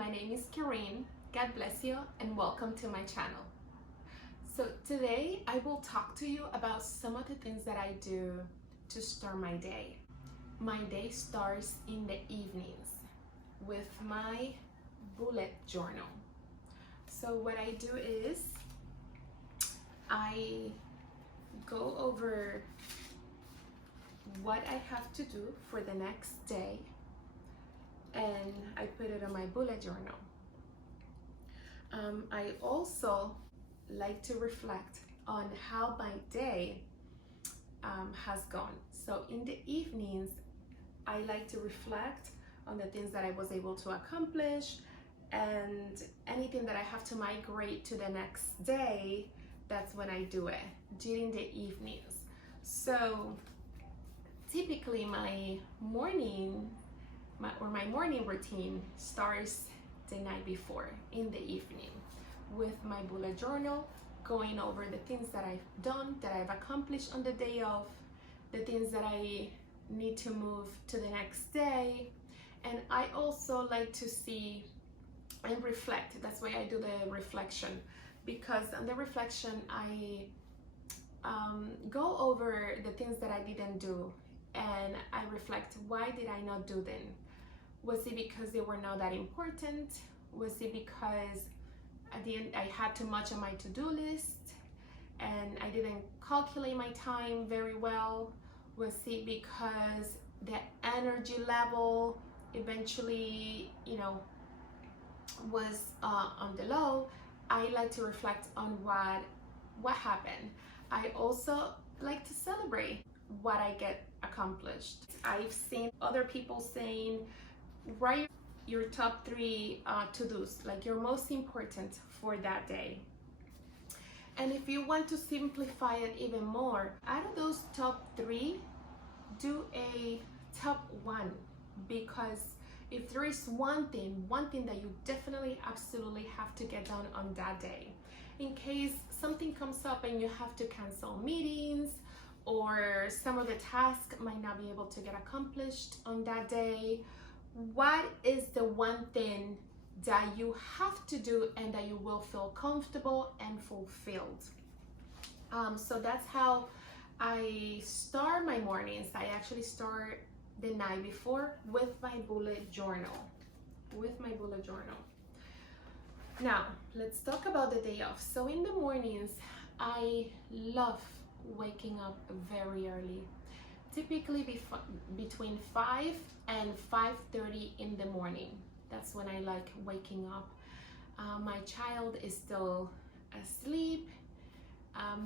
My name is Karine. God bless you and welcome to my channel. So today I will talk to you about some of the things that I do to start my day. My day starts in the evenings with my bullet journal. So what I do is I go over what I have to do for the next day and I put it on my bullet journal. I also like to reflect on how my day has gone. So in the evenings, I like to reflect on the things that I was able to accomplish and anything that I have to migrate to the next day. That's when I do it during the evenings. So typically my morning routine starts the night before in the evening with my bullet journal, going over the things that I've done, that I've accomplished on the day of, the things that I need to move to the next day. And I also like to see and reflect. That's why I do the reflection, because on the reflection I go over the things that I didn't do and I reflect, why did I not do them? Was it because they were not that important? Was it because I had too much on my to-do list and I didn't calculate my time very well? Was it because the energy level eventually, was on the low? I like to reflect on what happened. I also like to celebrate what I get accomplished. I've seen other people saying, write your top 3 to-dos, like your most important for that day. And if you want to simplify it even more, out of those top 3, do a top 1, because if there is one thing that you definitely absolutely have to get done on that day, in case something comes up and you have to cancel meetings or some of the tasks might not be able to get accomplished on that day, what is the one thing that you have to do and that you will feel comfortable and fulfilled? So that's how I start my mornings. I actually start the night before with my bullet journal. Now, let's talk about the day off. So in the mornings, I love waking up very early. Typically between 5 and 5:30 in the morning. That's when I like waking up. My child is still asleep.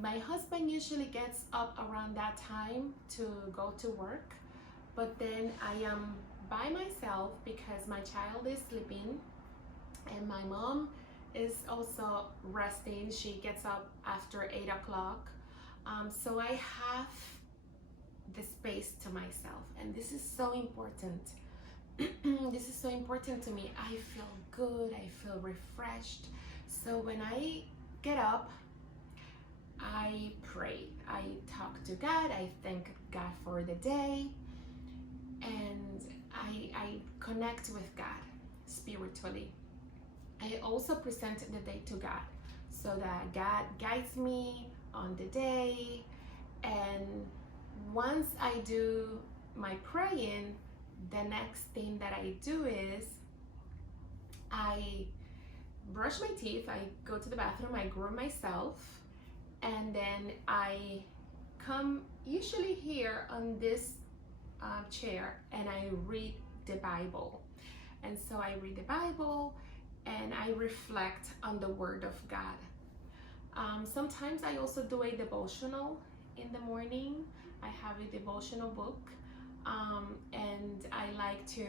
My husband usually gets up around that time to go to work, but then I am by myself because my child is sleeping and my mom is also resting. She gets up after 8 o'clock. So I have the space to myself, and this is so important. This is so important to me. I feel good, I feel refreshed. So when I get up, I pray, I talk to God, I thank God for the day, and I connect with God spiritually. I also present the day to God so that God guides me on the day. And once I do my praying, the next thing that I do is I brush my teeth, I go to the bathroom, I groom myself, and then I come usually here on this chair and I read the Bible. And so I read the Bible and I reflect on the Word of God. Sometimes I also do a devotional in the morning. I have a devotional book, and I like to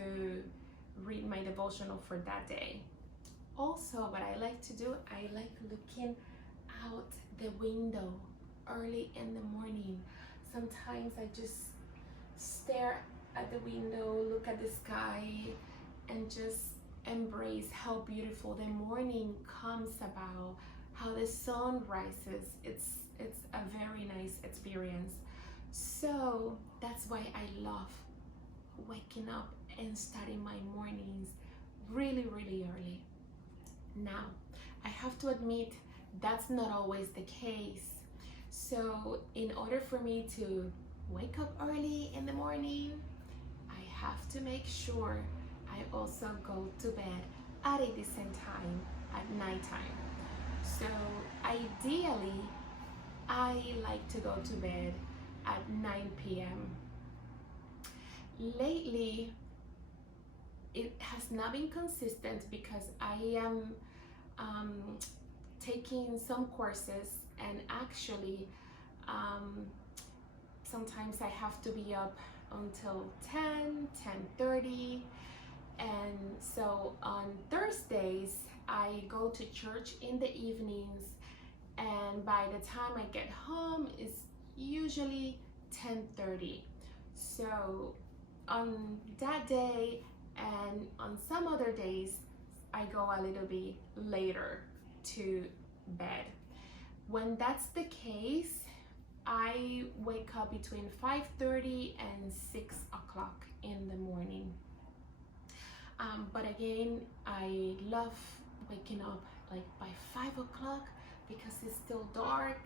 read my devotional for that day. Also, what I like to do, I like looking out the window early in the morning. Sometimes I just stare at the window, look at the sky, and just embrace how beautiful the morning comes about, how the sun rises. It's a very nice experience. So that's why I love waking up and starting my mornings really early. Now, I have to admit that's not always the case. So in order for me to wake up early in the morning, I have to make sure I also go to bed at a decent time at nighttime. So ideally, I like to go to bed at 9 p.m. Lately, it has not been consistent because I am taking some courses, and actually sometimes I have to be up until 10:30, and so on Thursdays I go to church in the evenings, and by the time I get home it's usually 10:30. So on that day and on some other days I go a little bit later to bed. When that's the case, I wake up between 5:30 and 6 o'clock in the morning. But again, I love waking up like by 5 o'clock because it's still dark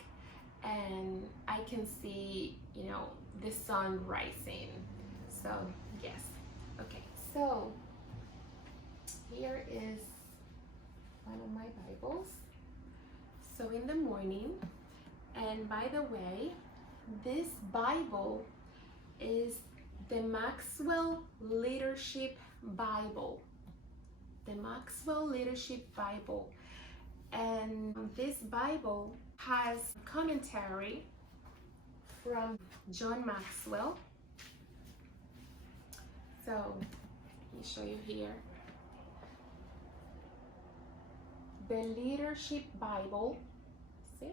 and I can see, the sun rising. So yes. Okay, so here is one of my Bibles. So in the morning, and by the way, this Bible is the Maxwell Leadership Bible. The Maxwell Leadership Bible. And this Bible has commentary from John Maxwell. So let me show you here. The Leadership Bible, see?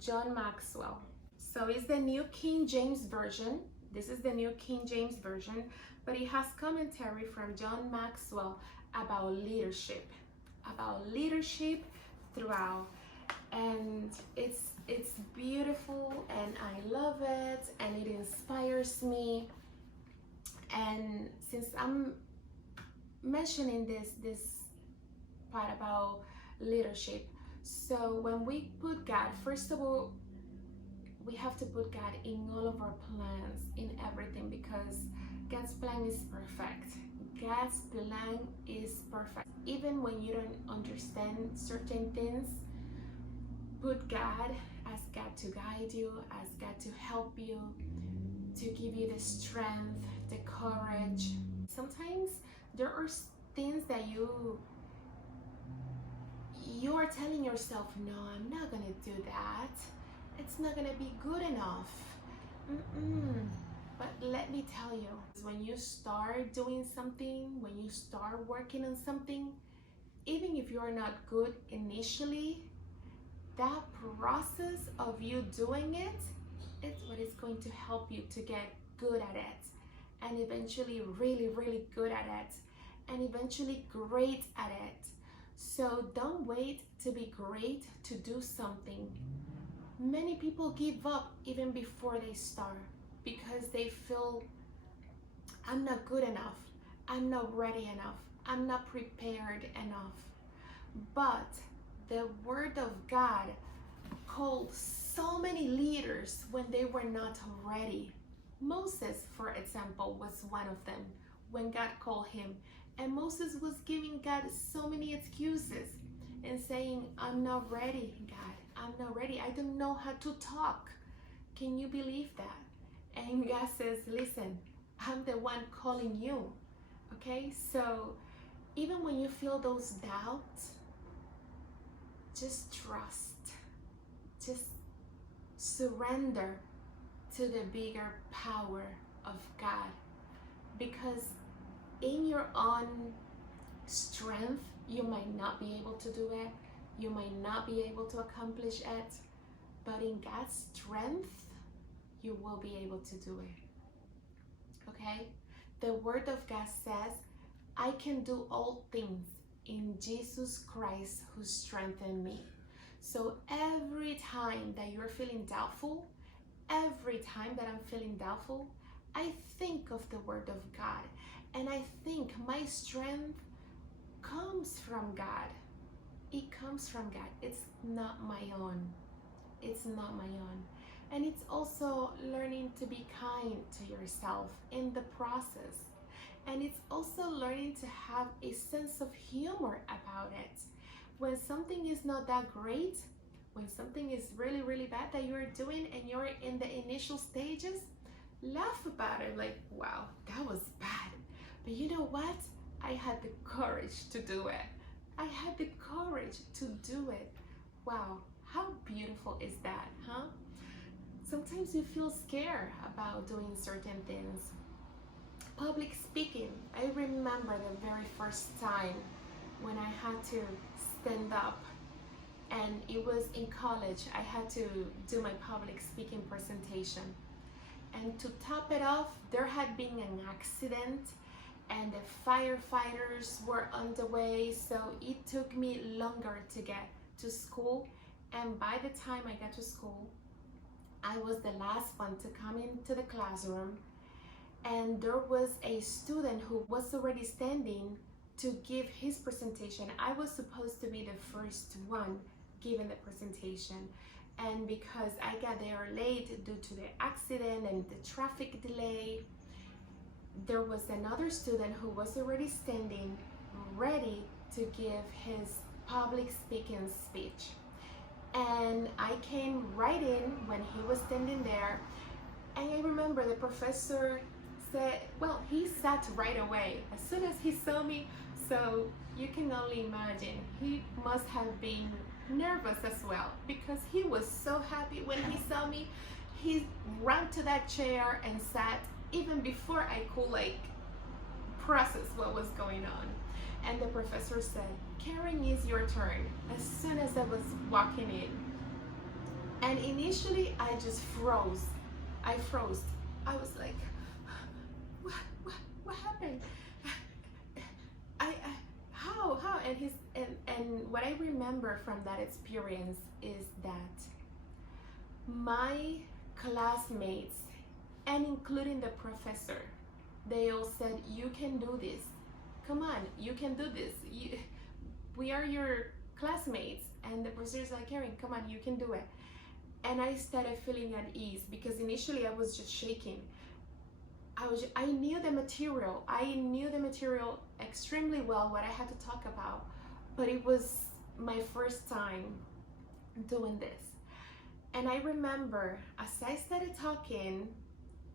John Maxwell. So it's the New King James Version. This is the New King James Version, but it has commentary from John Maxwell about leadership throughout. And it's beautiful and I love it and it inspires me. And since I'm mentioning this part about leadership, so when we put God, first of all, we have to put God in all of our plans, in everything, because God's plan is perfect. God's plan is perfect. Even when you don't understand certain things, put God, ask God to guide you, ask God to help you, to give you the strength, the courage. Sometimes there are things that you are telling yourself, no, I'm not gonna do that. It's not gonna be good enough. But let me tell you, when you start doing something, when you start working on something, even if you're not good initially, that process of you doing it is what is going to help you to get good at it, and eventually really, really good at it, and eventually great at it. So don't wait to be great to do something. Many people give up even before they start because they feel, I'm not good enough, I'm not ready enough, I'm not prepared enough. But the Word of God called so many leaders when they were not ready. Moses, for example, was one of them when God called him. And Moses was giving God so many excuses and saying, I'm not ready, God. I'm not ready. I don't know how to talk. Can you believe that? And God says, listen, I'm the one calling you. Okay? So even when you feel those doubts, just trust. Just surrender to the bigger power of God. Because in your own strength, you might not be able to do it. You might not be able to accomplish it. But in God's strength, you will be able to do it. Okay? The Word of God says, I can do all things in Jesus Christ who strengthened me. So every time that you're feeling doubtful, every time that I'm feeling doubtful, I think of the Word of God. And I think my strength comes from God. It comes from God. It's not my own. It's not my own. And it's also learning to be kind to yourself in the process. And it's also learning to have a sense of humor about it. When something is not that great, when something is really, really bad that you're doing and you're in the initial stages, laugh about it like, wow, that was bad. But you know what? I had the courage to do it. I had the courage to do it. Wow, how beautiful is that, huh? Sometimes you feel scared about doing certain things. Public speaking. I remember the very first time when I had to stand up, and it was in college. I had to do my public speaking presentation. And to top it off, there had been an accident and the firefighters were on the way, so it took me longer to get to school. And by the time I got to school, I was the last one to come into the classroom, and there was a student who was already standing to give his presentation. I was supposed to be the first one giving the presentation, and because I got there late due to the accident and the traffic delay, there was another student who was already standing ready to give his public speaking speech. And I came right in when he was standing there, and I remember the professor said, well, he sat right away as soon as he saw me, so you can only imagine he must have been nervous as well, because he was so happy when he saw me. He ran to that chair and sat even before I could process what was going on. And the professor said, Karen, it's your turn, as soon as I was walking in. And initially I just froze. I froze. I was like, what happened? How? And what I remember from that experience is that my classmates, and including the professor, they all said, you can do this. Come on, you can do this. We are your classmates. And the professor's like, Karen, come on, you can do it. And I started feeling at ease, because initially I was just shaking. I knew the material. I knew the material extremely well, what I had to talk about, but it was my first time doing this. And I remember as I started talking,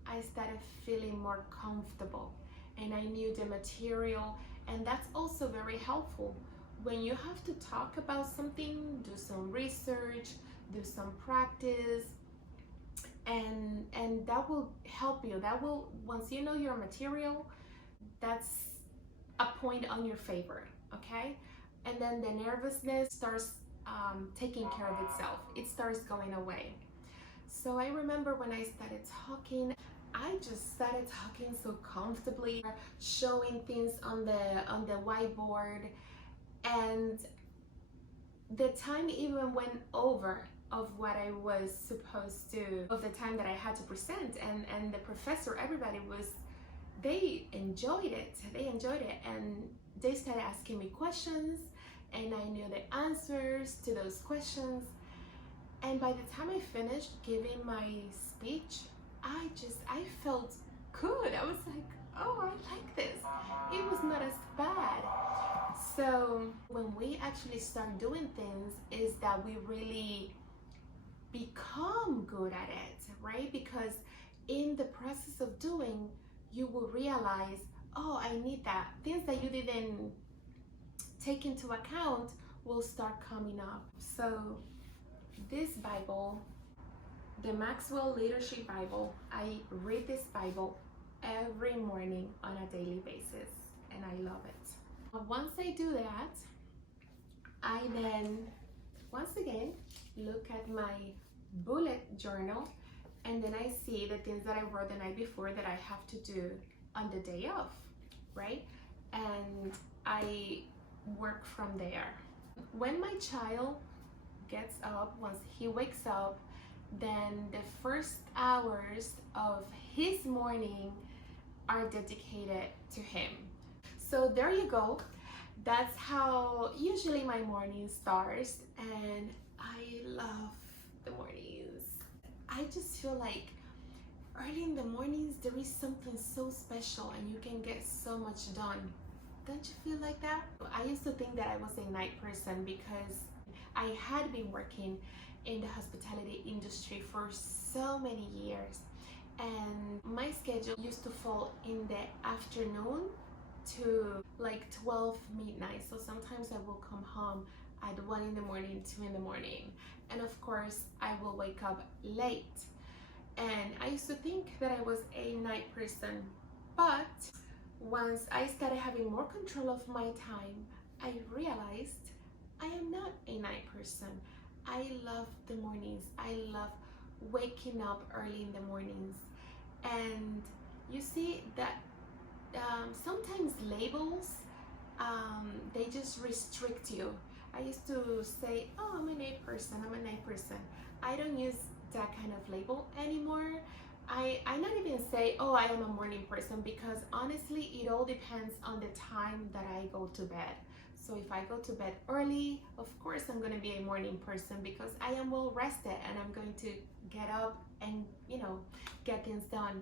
I started feeling more comfortable, and I knew the material. And that's also very helpful when you have to talk about something. Do some research, do some practice, and that will help you. That will, once you know your material, that's a point on your favor, okay? And then the nervousness starts taking care of itself. It starts going away. So I remember when I started talking, I just started talking so comfortably, showing things on the whiteboard, and the time even went over of what I was supposed to, of the time that I had to present, and the professor, everybody they enjoyed it. They enjoyed it, and they started asking me questions, and I knew the answers to those questions. And by the time I finished giving my speech, I felt good. I was like, oh, I like this. It was not as bad. So when we actually start doing things, is that we really become good at it, right? Because in the process of doing, you will realize, oh, I need that. Things that you didn't take into account will start coming up. So this Bible, the Maxwell Leadership Bible, I read this Bible every morning on a daily basis, and I love it. Once I do that, I then once again look at my bullet journal, and then I see the things that I wrote the night before that I have to do on the day off, right? And I work from there. When my child gets up, once he wakes up, then the first hours of his morning are dedicated to him. So there you go. that's how usually my morning starts, and I love the mornings. I just feel like early in the mornings there is something so special and you can get so much done. Don't you feel like that? I used to think that I was a night person because I had been working in the hospitality industry for so many years, and my schedule used to fall in the afternoon to like 12 midnight. So sometimes I will come home at 1 in the morning, 2 in the morning, and of course I will wake up late. And I used to think that I was a night person, but once I started having more control of my time, I realized I am not a night person. I love the mornings. I love waking up early in the mornings. And you see that sometimes labels, they just restrict you. I used to say, oh, I'm a night person, I'm a night person. I don't use that kind of label anymore. I not even say, oh, I am a morning person, because honestly, it all depends on the time that I go to bed. So if I go to bed early, of course I'm going to be a morning person because I am well rested and I'm going to get up and, get things done.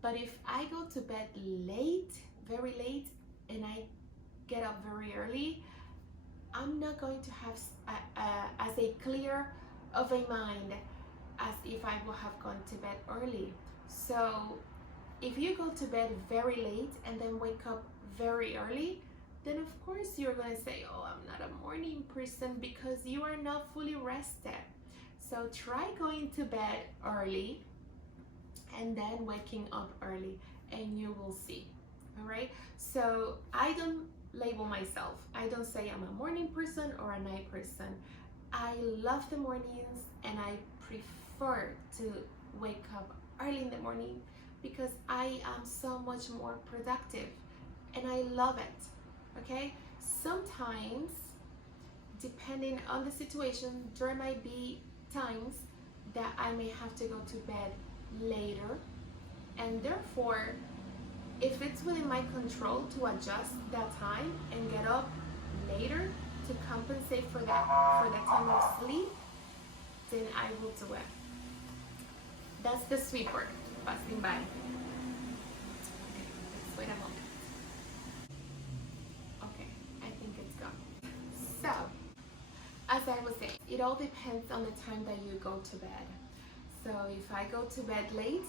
But if I go to bed late, very late, and I get up very early, I'm not going to have as a clear of a mind as if I would have gone to bed early. So if you go to bed very late and then wake up very early, then of course you're going to say, oh, I'm not a morning person, because you are not fully rested. So try going to bed early and then waking up early, and you will see. All right, so I don't label myself. I don't say I'm a morning person or a night person. I love the mornings and I prefer to wake up early in the morning because I am so much more productive and I love it. Okay, sometimes depending on the situation, there might be times that I may have to go to bed later, and therefore if it's within my control to adjust that time and get up later to compensate for that time of sleep, then I will do it. That's the sweeper passing by. Okay, let's wait a moment. Okay, I think it's gone. So, as I was saying, it all depends on the time that you go to bed. So if I go to bed late,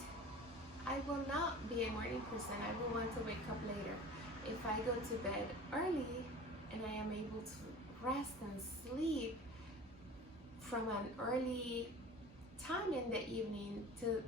I will not be a morning person. I will want to wake up later. If I go to bed early and I am able to rest and sleep from an early time in the evening to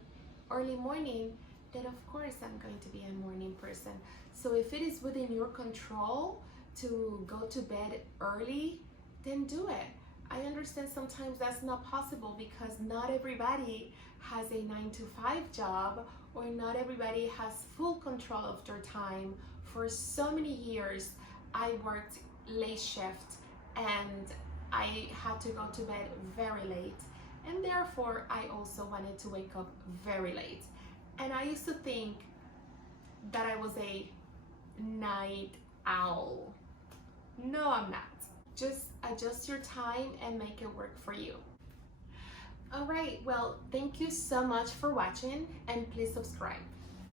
early morning, then of course I'm going to be a morning person. So if it is within your control to go to bed early, then do it. I understand sometimes that's not possible because not everybody has a 9-to-5 job, or not everybody has full control of their time. For so many years, I worked late shift and I had to go to bed very late, and therefore I also wanted to wake up very late. And I used to think that I was a night owl. No, I'm not. Just adjust your time and make it work for you. All right, well, thank you so much for watching, and please subscribe.